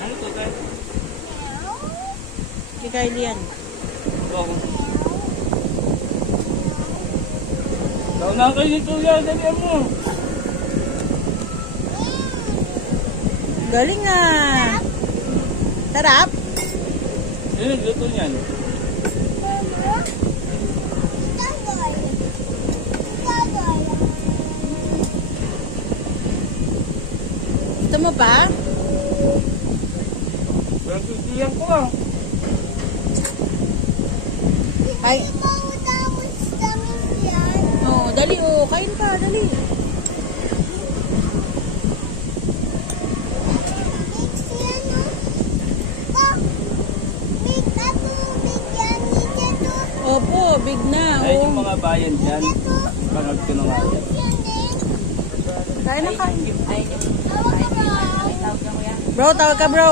Ano to, Tay? Si Kylie yan. Oo. Kaunahan kayo ni Kuya, dali mo. Galing ah. Sarap. Ano nagluto niyan? Gusto mo pa? Nagtitiyan ko ah. Ay. Oh, dali oh. Kain pa, dali. Opo, big na. Ayun yung Oh. mga bayan dyan. Panood ko na nga yan. Kain na kain. Bro, tawag ka bro.